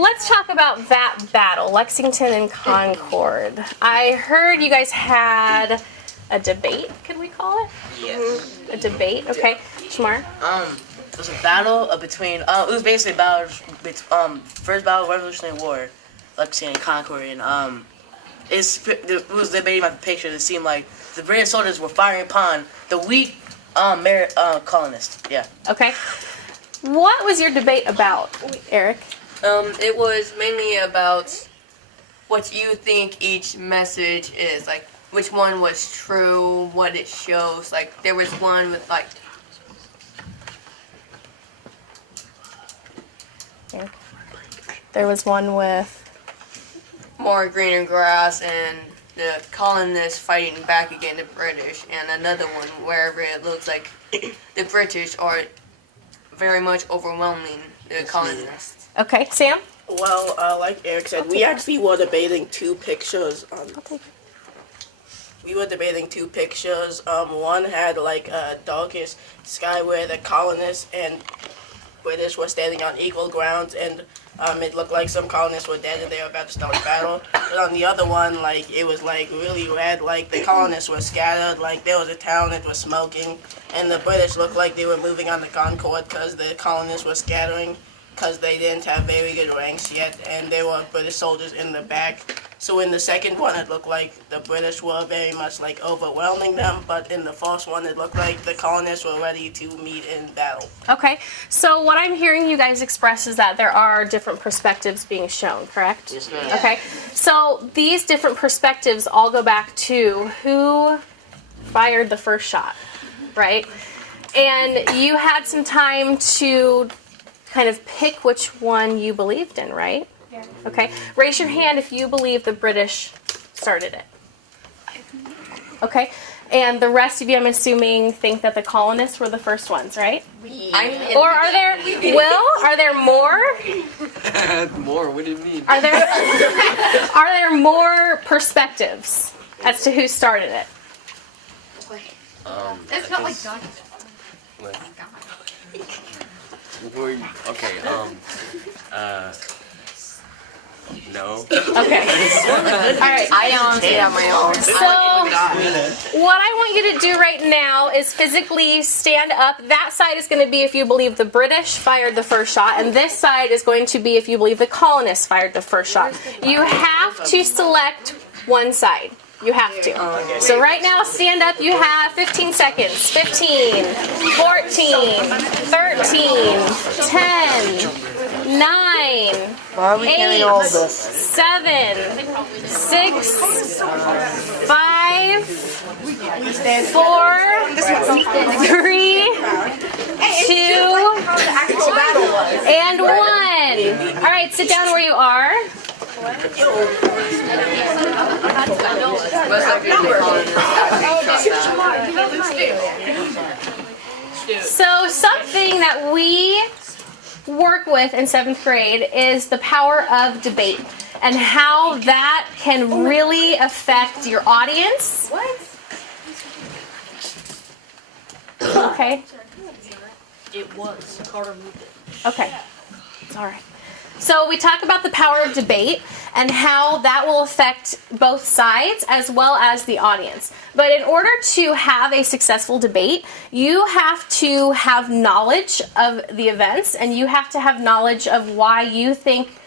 Let's talk about that battle, Lexington and Concord. I heard you guys had a debate, could we call it? Yes. A debate, okay. Shamar? It was a battle between, it was basically a battle, first battle of the Revolutionary War, Lexington and Concord, and it was debating about the picture. It seemed like the British soldiers were firing upon the weak colonists. Yeah. Okay. What was your debate about, Eric? It was mainly about what you think each message is, like which one was true, what it shows. Like there was one with like There was one with more greener grass and the colonists fighting back against the British, and another one wherever it looks like the British are very much overwhelming the colonists. Okay, Sam? Well, like Eric said, we actually were debating two pictures. We were debating two pictures. One had like a darkest sky where the colonists and British were standing on equal grounds, and it looked like some colonists were dead and they were about to start a battle. But on the other one, like it was like really red, like the colonists were scattered, like there was a town that was smoking, and the British looked like they were moving on the Concord because the colonists were scattering because they didn't have very good ranks yet, and there were British soldiers in the back. So in the second one, it looked like the British were very much like overwhelming them, but in the first one, it looked like the colonists were ready to meet in battle. Okay, so what I'm hearing you guys express is that there are different perspectives being shown, correct? Yes, ma'am. Okay, so these different perspectives all go back to who fired the first shot, right? And you had some time to kind of pick which one you believed in, right? Yeah. Okay, raise your hand if you believe the British started it. Okay, and the rest of you, I'm assuming, think that the colonists were the first ones, right? Or are there, are there more? More? What do you mean? Are there more perspectives as to who started it? It's not like dog. Okay, no. Okay. All right. I don't see it on my own. So, what I want you to do right now is physically stand up. That side is going to be if you believe the British fired the first shot, and this side is going to be if you believe the colonists fired the first shot. You have to select one side. You have to. So right now, stand up. You have 15 seconds. 15, 14, 13, 10, 9, Why are we 8, all this? 7, 6, 5, 4, 3, 2, and 1. All right, sit down where you are. So something that we work with in 7th grade is the power of debate and how that can really affect your audience. Okay. It was. Carter moved it. Okay. It's all right. So we talk about the power of debate and how that will affect both sides as well as the audience. But in order to have a successful debate, you have to have knowledge of the events, and you have to have knowledge of why you think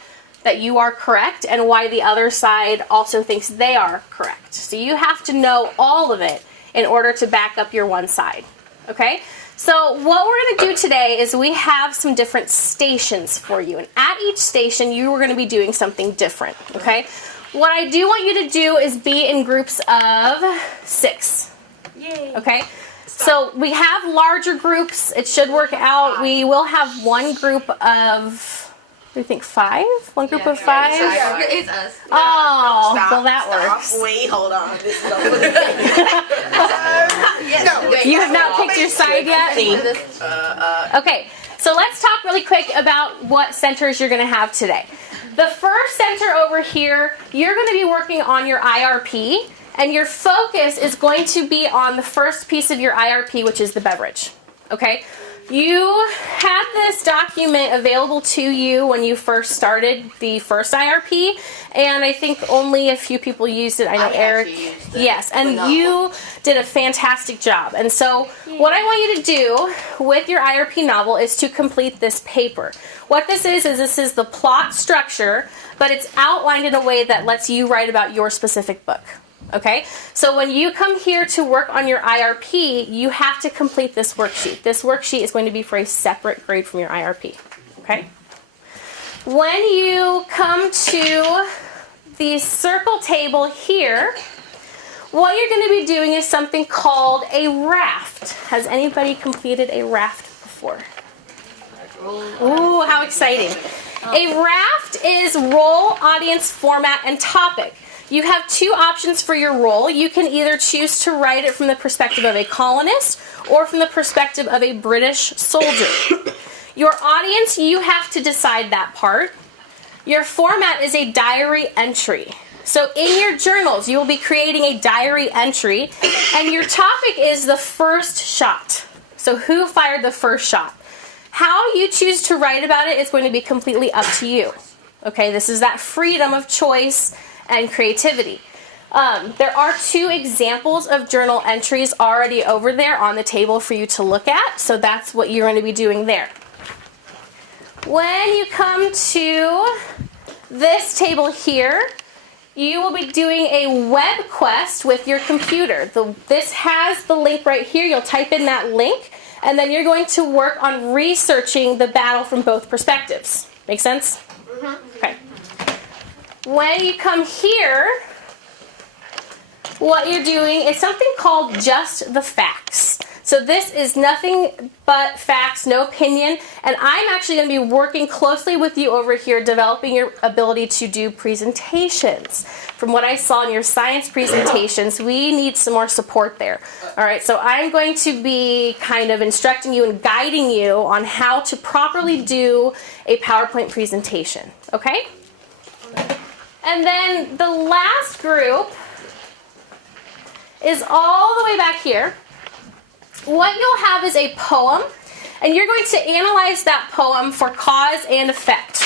that you are correct and why the other side also thinks they are correct. So you have to know all of it in order to back up your one side. Okay? So what we're going to do today is we have some different stations for you. And at each station, you are going to be doing something different. Okay? What I do want you to do is be in groups of 6. Yay. Okay? So we have larger groups. It should work out. We will have one group of... Do you think 5? One group of 5? It's us. Oh, well that works. Wait, hold on. This is You have not picked your side yet? Okay, so let's talk really quick about what centers you're going to have today. The first center over here, you're going to be working on your IRP, and your focus is going to be on the first piece of your IRP, which is the beverage. Okay? You had this document available to you when you first started the first IRP, and I think only a few people used it. I know Eric. Used it, Yes, and you did a fantastic job. And so what I want you to do with your IRP novel is to complete this paper. What this is this is the plot structure, but it's outlined in a way that lets you write about your specific book. Okay, so when you come here to work on your IRP, you have to complete this worksheet. This worksheet is going to be for a separate grade from your IRP. Okay? When you come to the circle table here, what you're going to be doing is something called a raft. Has anybody completed a raft before? Ooh, how exciting. A raft is role, audience, format, and topic. You have two options for your role. You can either choose to write it from the perspective of a colonist or from the perspective of a British soldier. Your audience, you have to decide that part. Your format is a diary entry. So in your journals, you will be creating a diary entry, and your topic is the first shot. So who fired the first shot? How you choose to write about it is going to be completely up to you. Okay, this is that freedom of choice and creativity. There are two examples of journal entries already over there on the table for you to look at, so that's what you're going to be doing there. When you come to this table here, you will be doing a web quest with your computer. This has the link right here. You'll type in that link, and then you're going to work on researching the battle from both perspectives. Make sense? Mm-hmm. Okay. When you come here, what you're doing is something called just the facts. So this is nothing but facts, no opinion, and I'm actually going to be working closely with you over here developing your ability to do presentations. From what I saw in your science presentations, we need some more support there. All right, so I'm going to be kind of instructing you and guiding you on how to properly do a PowerPoint presentation, okay? And then the last group is all the way back here. What you'll have is a poem, and you're going to analyze that poem for cause and effect.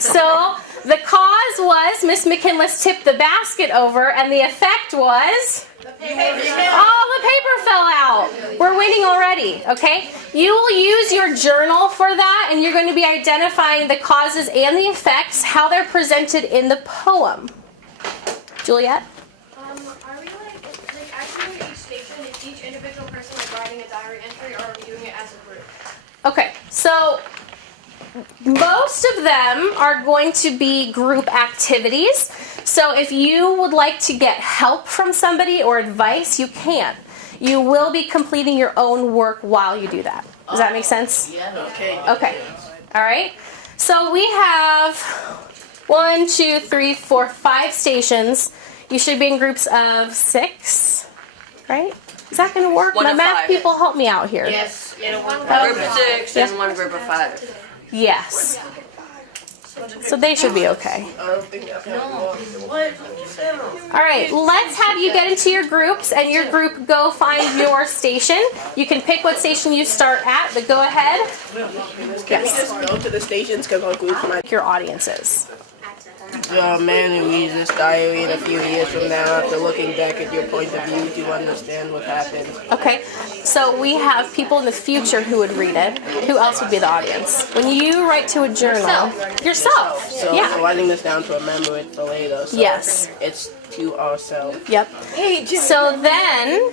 So the cause was Miss McKinless tipped the basket over, and the effect was the paper fell out. We're winning already, okay? You will use your journal for that, and you're going to be identifying the causes and the effects, how they're presented in the poem. Juliet? Are we like actually each station, is each individual person like writing a diary entry, or are we doing it as a group? Okay, so most of them are going to be group activities. So if you would like to get help from somebody or advice, you can. You will be completing your own work while you do that. Does that make sense? Yeah. Okay. Okay. All right. So we have 1, 2, 3, 4, 5 stations. You should be in groups of 6, right? Is that going to work? One My of math 5. people help me out here. Yes, In one group of 6 Yes. and one group of 5. Yes. So they should be okay. All right, let's have you get into your groups and your group go find your station. You can pick what station you start at, but go ahead. Can we just go to the stations because our groups might. Your audiences. The man who reads this diary in a few years from now, after looking back at your point of view to understand what happened. Okay, so we have people in the future who would read it. Who else would be the audience? When you write to a journal, yourself. So Yeah. writing this down to remember it for later. So Yes. It's to ourselves. Yep. So then,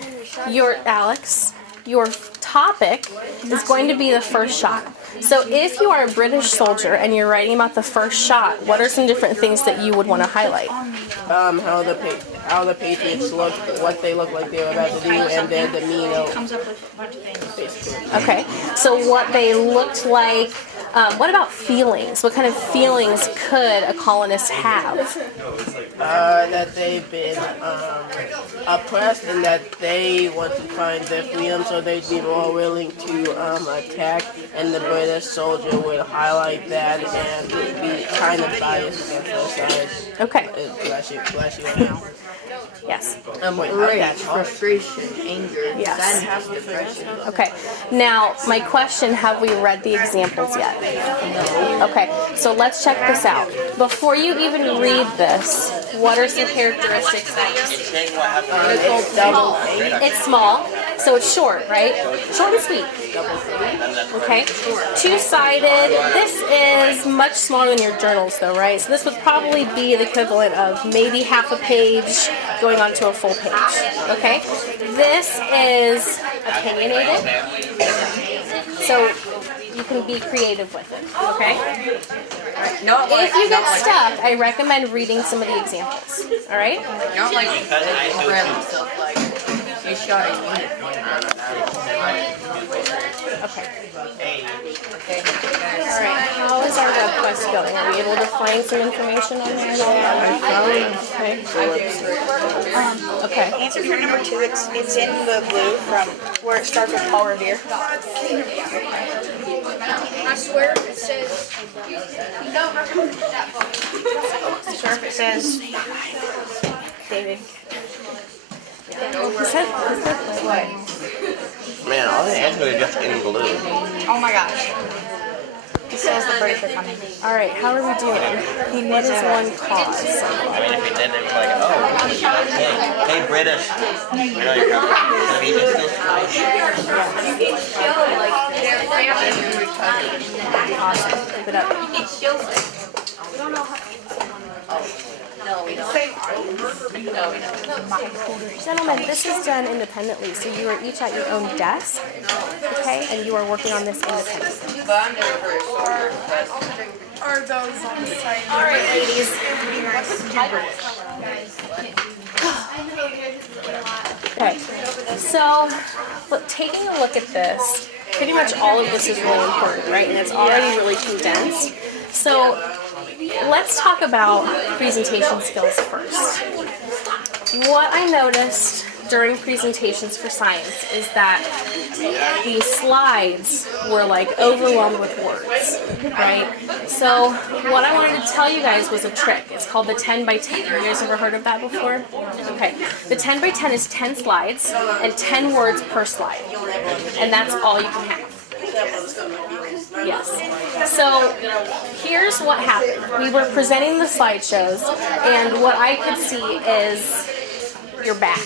your topic is going to be the first shot. So if you are a British soldier and you're writing about the first shot, what are some different things that you would want to highlight? How the Patriots look, what they look like they were about to do, and their demeanor. Comes up with a bunch of things. Basically. Okay, so what they looked like. What about feelings? What kind of feelings could a colonist have? That they've been oppressed and that they want to find their freedom, so they'd be more willing to attack, and the British soldier would highlight that and be kind of biased against those sides. Okay. Bless you now. Yes. Wait, how did Rage, that talk? frustration, anger, Yes. sadness, depression. Okay. Now, my question, have we read the examples yet? Okay. So let's check this out. Before you even read this, what are some characteristics that you see? It's small, so it's short, right? Short and sweet. Okay. Two-sided. This is much smaller than your journals, though, right? So this would probably be the equivalent of maybe half a page going on to a full page. Okay. This is opinionated, so you can be creative with it. Okay. Not like, If you get stuck, I recommend reading some of the examples. All right. not like random stuff like you shot a unit. Okay. All right. How is our web quest going? Are we able to find some information on there? Okay. Okay. Answer for number 2, it's in the blue from where it starts with Paul Revere. I swear it says you don't recommend that book. Sure, it says David. Man, all the answers are just in blue. Oh my gosh. It says the British are coming. All right. How are we doing? What is one cause? I mean, if you did it, it's like, oh, hey, British. You know, you're gonna be just this nice. Awesome. Keep it up. Gentlemen, this is done independently, so you are each at your own desk, okay? And you are working on this independently. All right, ladies. Okay, so taking a look at this, pretty much all of this is really important, right? And it's already really condensed. So let's talk about presentation skills first. What I noticed during presentations for science is that the slides were like overwhelmed with words, right? So what I wanted to tell you guys was a trick. It's called the 10 by 10. You guys ever heard of that before? Okay. The 10 by 10 is 10 slides and 10 words per slide. And that's all you can have. Yes. So here's what happened. We were presenting the slideshows, and what I could see is your back.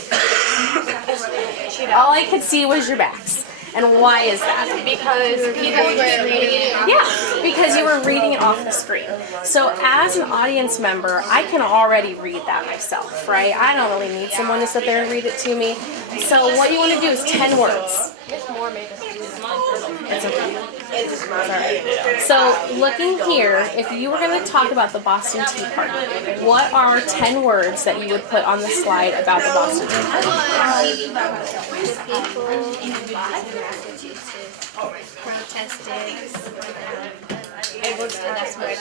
All I could see was your backs. And why is that? Because people were reading it. Yeah, because you were reading it off the screen. So as an audience member, I can already read that myself, right? I don't really need someone to sit there and read it to me. So what you want to do is 10 words. It's okay. It's all right. So looking here, if you were going to talk about the Boston Tea Party, what are 10 words that you would put on the slide about the Boston Tea Party? People in Massachusetts protested. That's where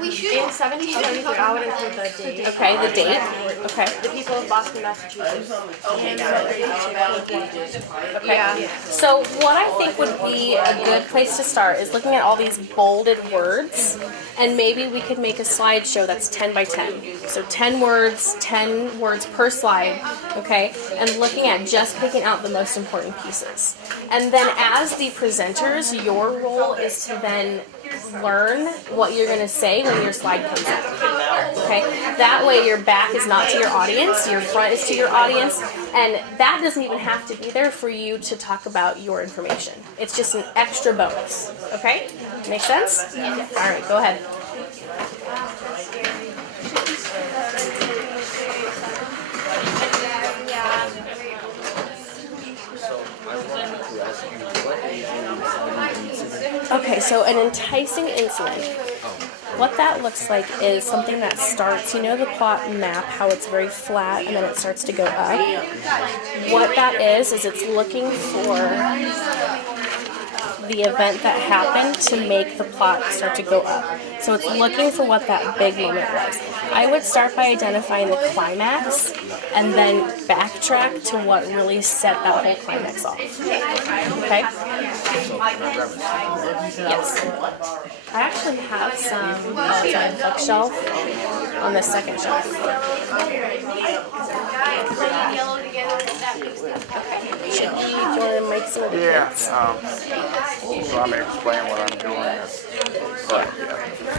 we should. In 1773, I would include the date. Okay, the date. Okay. The people of Boston, Massachusetts. Okay. So what I think would be a good place to start is looking at all these bolded words, and maybe we could make a slideshow that's 10 by 10. So 10 words per slide, okay? And looking at just picking out the most important pieces. And then as the presenters, your role is to then learn what you're going to say when your slide comes up. Okay? That way your back is not to your audience, your front is to your audience, and that doesn't even have to be there for you to talk about your information. It's just an extra bonus. Okay? Make sense? All right, go ahead. Okay, so an enticing incident. What that looks like is something that starts, you know the plot map, how it's very flat and then it starts to go up? What that is it's looking for the event that happened to make the plot start to go up. So it's looking for what that big moment was. I would start by identifying the climax and then backtrack to what really set that whole climax off. Okay? Yes. I actually have some on my bookshelf on the second shelf. Should we want to make some of the kids? So I'm going to explain what I'm doing.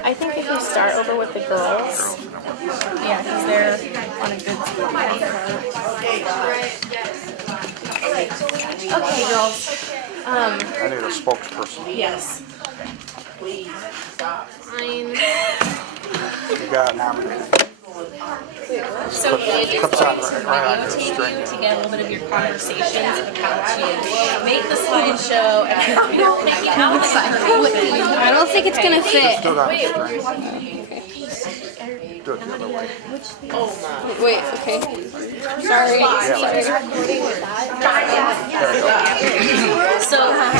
I think if you start over with the girls, yeah, because they're on a good Okay, girls. I need a spokesperson. Yes. Fine. You got nominated. So he Clips on right on your videotape string. you to get a little bit of your conversations of how to make the slideshow and how you're picking out the slideshow. I don't think it's gonna fit. Do it on the string. Do it the other way. Wait, okay. Sorry. So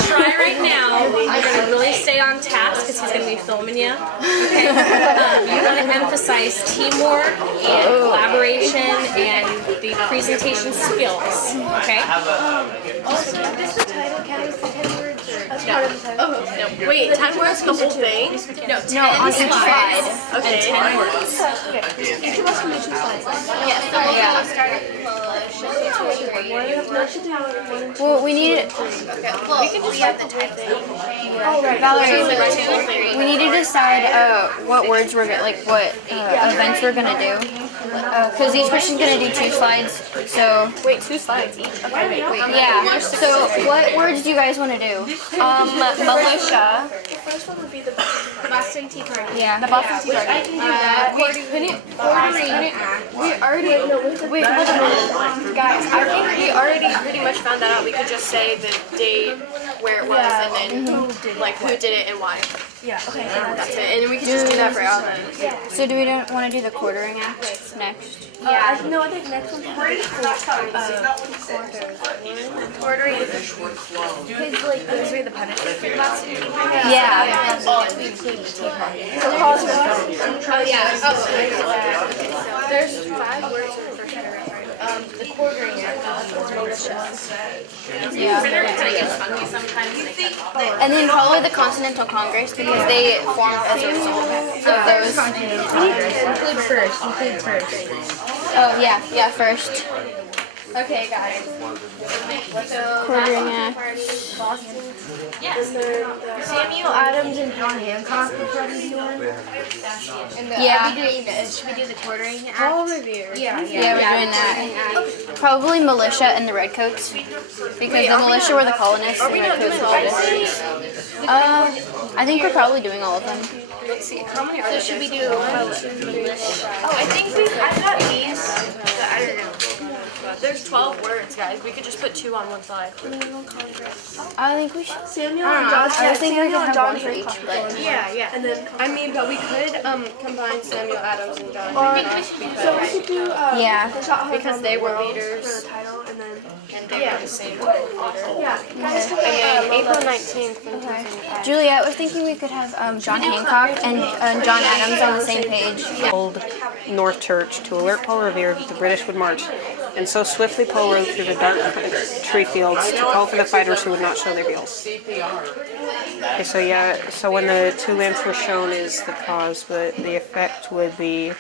try right now. You're gonna really stay on task because he's gonna be filming you. Okay. You're gonna emphasize teamwork and collaboration and the presentation skills. Okay. Does the title count as the 10 words? As part of the title? No. Wait. 10 words the whole thing? No. 10 on each slides slide. and 10 words. Each of us can do 2 slides. Well, we need it. Valerie, we need to decide what words we're gonna, like what events we're gonna do. Because each person's gonna do 2 slides. So Wait, 2 slides each. Okay. Wait. yeah. So what words do you guys want to do? Militia. The first one would be the Boston Tea Party. Yeah. The Boston Tea Party. We already. Wait, hold on. Guys, I think we already pretty much found that out. We could just say the date, where it was, and then who did it and why. Yeah, okay. That's it. And we could just do that for all the. So do we don't want to do the quartering act next? Yeah. No, I think next one's quartering. Because, like, those are the punishment for the Boston Tea Party. Yeah. Oh, yeah. There's 5 words in the first paragraph. The quartering act is militia. And then probably the Continental Congress because they formed as a result of those. Include first. Oh yeah, first. Okay, guys. So, Quartering Boston act. Party, Boston. Yes. Samuel Adams and John Hancock would probably be one. And Yeah. should we do the quartering act? Paul Revere. Yeah. Yeah, we're doing that. Probably militia and the redcoats because the militia were the colonists and the redcoats were the different. I think we're probably doing all of them. Let's see. How many are So should we do I think I got these. But I don't know. There's 12 words, guys. We could just put 2 on one side. I think we should. Samuel I and don't know. John? I was thinking we could have John one for each, Hancock. but Yeah. And then I mean, but we could combine Samuel Adams and John. so we should do yeah. Because they were for leaders the title and then and they were the same leader. yeah. And then April 19th. Juliet was thinking we could have John Hancock and John Adams on the same page. Old North Church to alert Paul Revere that the British would march, and so swiftly Paul rode through the dark tree fields to call for the fighters who would not show their heels. Okay, so yeah, so when the 2 lamps were shown is the cause, but the effect would be,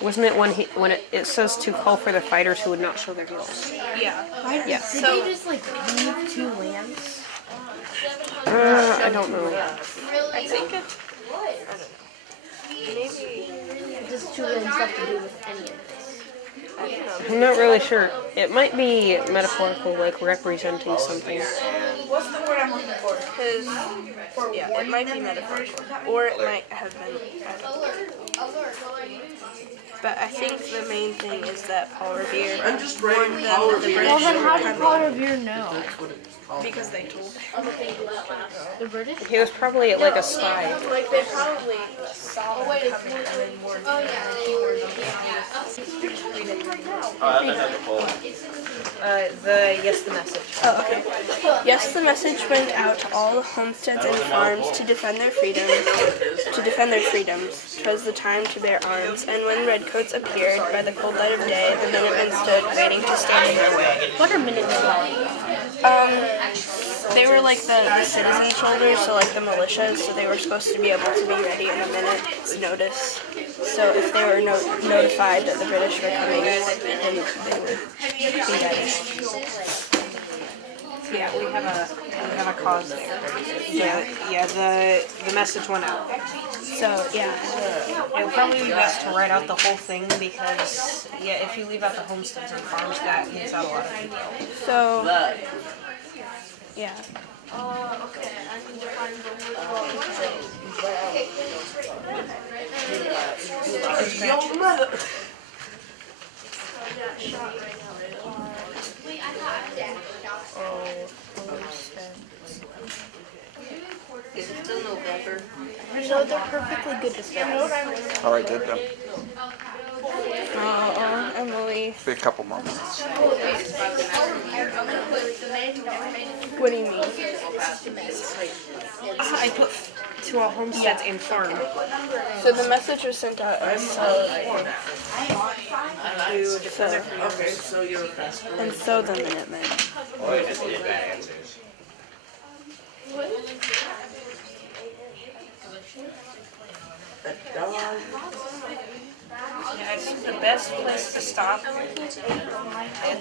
wasn't it when it says to call for the fighters who would not show their heels? Yeah. Yeah. Did they just like leave 2 lamps? I don't know. I think it. Maybe. Does 2 lamps have to do with any of this? I'm not really sure. It might be metaphorical, like representing something. What's the word I'm looking for? Yeah, it might be metaphorical, or it might have been. But I think the main thing is that Paul Revere warned them that the British How did Paul Revere know? because they told him. The British? He was probably at like a spy. Like they probably saw him coming and then warned him. The message. Oh, okay. Yes, the message went out to all the homesteads and farms to defend their freedoms. Twas the time to bear arms, and when redcoats appeared by the cold light of day, the Minutemen stood waiting to stand in their way. What are Minutemen? They were like the citizen soldiers, so like the militias, so they were supposed to be able to be ready in a minute's notice. So if they were notified that the British were coming, then they would be ready. Yeah, we have a cause there. Yeah, the message went out. So yeah. It would probably be best to write out the whole thing because if you leave out the homesteads and farms, that leaves out a lot of people. So yeah. Is it still November? So they're perfectly good to start. All right, good then. Emily. Be a couple more minutes. What do you mean? I put to a homesteads and farm. So the message was sent out as and so the Minutemen. Yeah, I think the best place to stop at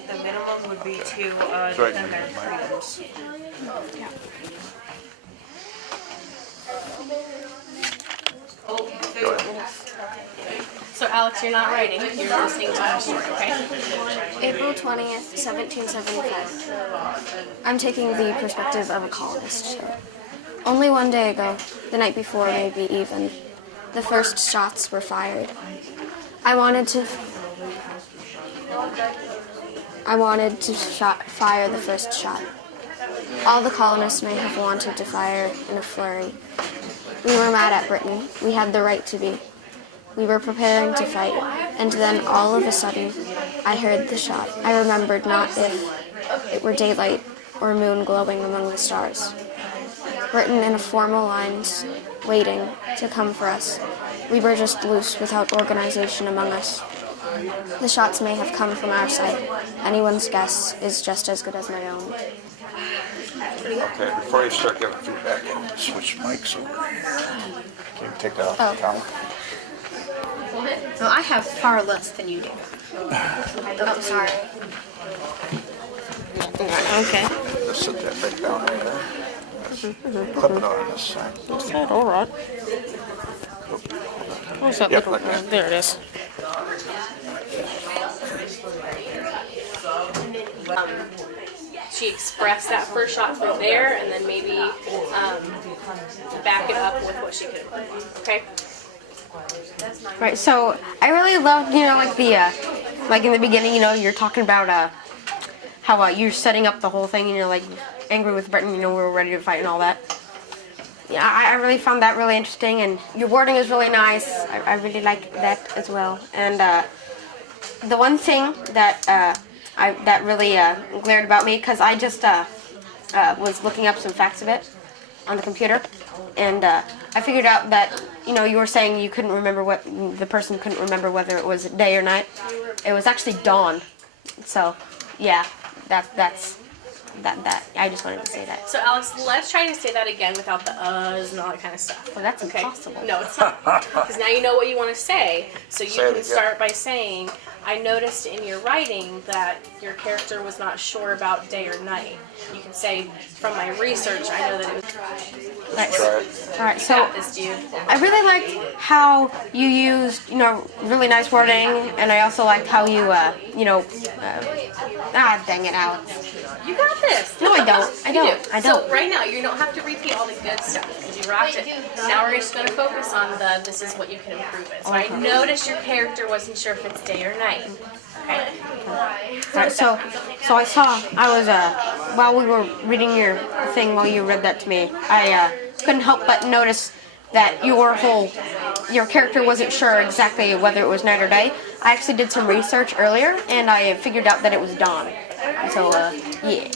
the minimum would be to defend their freedoms. Go ahead. So Alex, you're not writing, you're listening to our story, okay? April 20th, 1775. I'm taking the perspective of a colonist. So. Only one day ago, the night before maybe even, the first shots were fired. I wanted to fire the first shot. All the colonists may have wanted to fire in a flurry. We were mad at Britain. We had the right to be. We were preparing to fight, and then all of a sudden, I heard the shot. I remembered not if it were daylight or moon glowing among the stars. Written in a formal lines, waiting to come for us. We were just loose without organization among us. The shots may have come from our side. Anyone's guess is just as good as my own. Okay, before you start giving feedback, switch mics over here. Can you take that off the counter? Well, I have far less than you do. Oh, sorry. Okay. Just sit that back down, okay? Clip it on this side. What's that? All right. What's that Yep, little? like that. There it is. She expressed that first shot from there, and then maybe back it up with what she could improve. Okay. Right, so I really loved, like like in the beginning, you're talking about how you're setting up the whole thing and you're like angry with Britain, we were ready to fight and all that. Yeah, I really found that really interesting, and your wording is really nice. I really like that as well. And the one thing that that really glared about me, because I just was looking up some facts of it on the computer, and I figured out that you were saying you couldn't remember the person couldn't remember whether it was day or night. It was actually dawn. So yeah, that's that. I just wanted to say that. So Alex, let's try to say that again without the uhs and all that kind of stuff. Well, that's Okay. impossible. No, it's not. Because now you know what you want to say. So you Say it can again. start by saying, I noticed in your writing that your character was not sure about day or night. You can say, from my research, I know that it was. Nice. Try it. All right, so Got this, dude. I really liked how you used, really nice wording, and I also liked how you, dang it, Alex. You got this. No, I don't. I You don't. do. I don't. So right now, you don't have to repeat all the good stuff because you rocked it. Now we're just going to focus on this is what you can improve it. So I noticed your character wasn't sure if it's day or night. Okay. Alright, so I saw, while we were reading your thing, while you read that to me, I couldn't help but notice that your character wasn't sure exactly whether it was night or day. I actually did some research earlier, and I figured out that it was dawn. So, yeah.